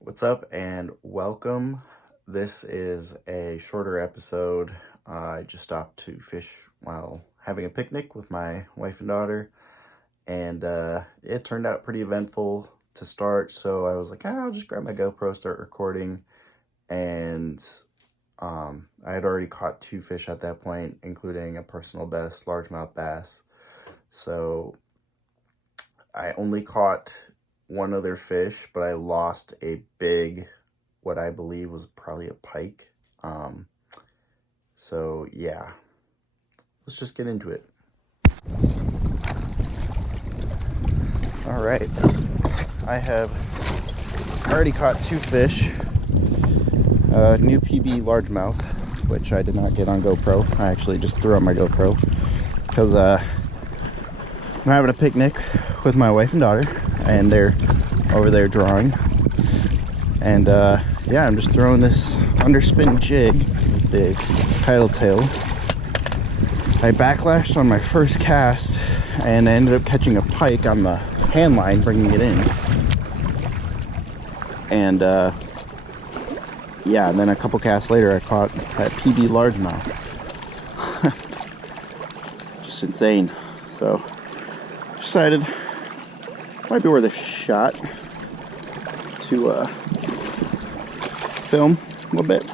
What's up and welcome. This is a shorter episode. I just stopped to fish while having a picnic with my wife and daughter, and it turned out pretty eventful to start. So I was like, I'll just grab my GoPro, start recording, and I had already caught two fish at that point, including a personal best largemouth bass. So I only caught one other fish, but I lost a big, what I believe was probably a pike. Um, so yeah, let's just get into it. All right, I have already caught two fish. New PB largemouth, which I did not get on GoPro. I actually just threw on my GoPro because I'm having a picnic with my wife and daughter, and they're over there drawing. And yeah, I'm just throwing this underspin jig with the paddle tail. I backlashed on my first cast and I ended up catching a pike on the hand line, bringing it in. And yeah, and then a couple casts later, I caught that PB largemouth. Just insane. So decided might be worth a shot to film a little bit.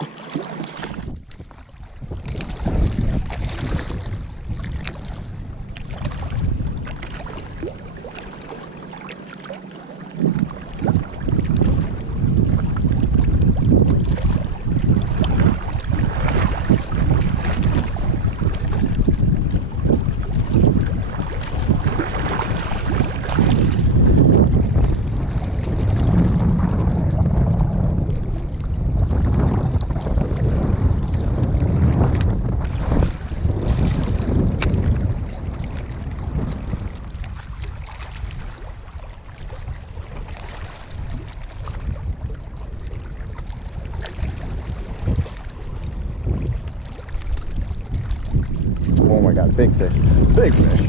Oh my god, big fish. Big fish.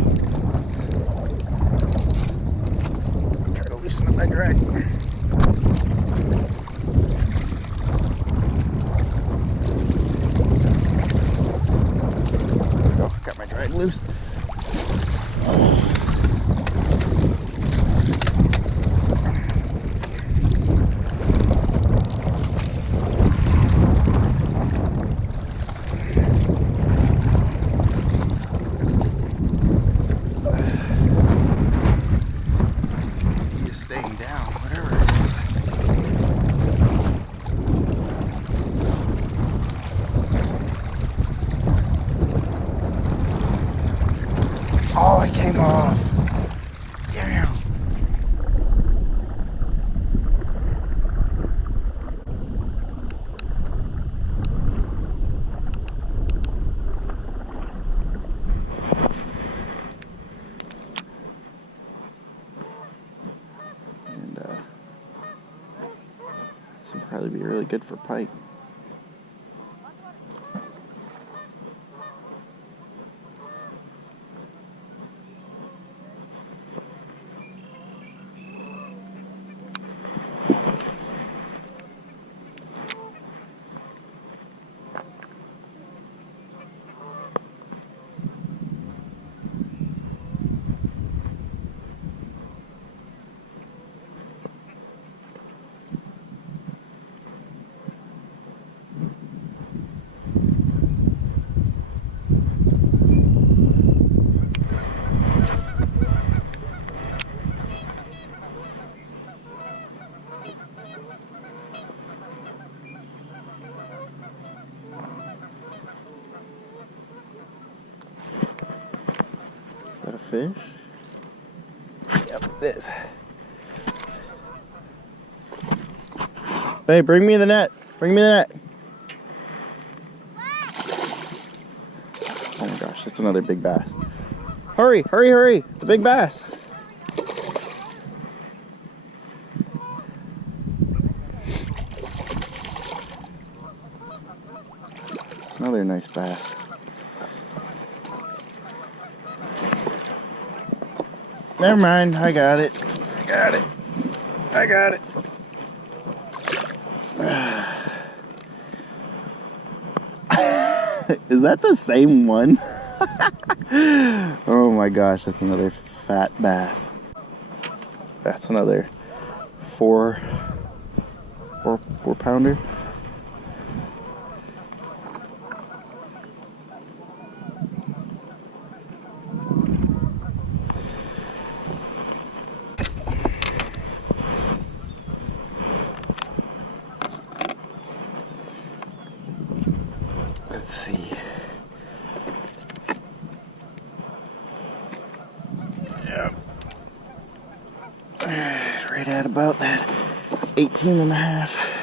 Try to loosen up my drag. There we go, got my drag loose. Staying down, whatever it is. Oh, it came off. Damn. And this would probably be really good for pike. Is that a fish? Yep, it is. Hey, bring me the net. Bring me the net. Oh my gosh, that's another big bass. Hurry, hurry, hurry. It's a big bass. It's another nice bass. Never mind, I got it. I got it. I got it. Is that the same one? Oh my gosh, that's another fat bass. That's another four pounder. Let's see. Yeah. Right at about that 18 and a half.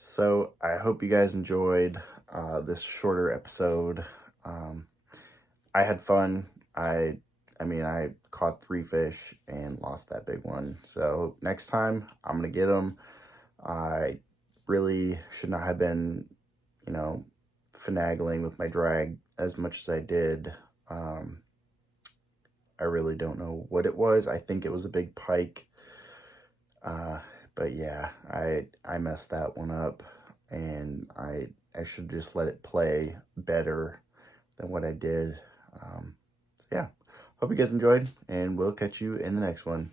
So I hope you guys enjoyed this shorter episode. I had fun. I mean, I caught 3 fish and lost that big one. So next time I'm gonna get them. I really should not have been, you know, finagling with my drag as much as I did. I really don't know what it was. I think it was a big pike. But yeah, I messed that one up, and I should just let it play better than what I did. So yeah, hope you guys enjoyed, and we'll catch you in the next one.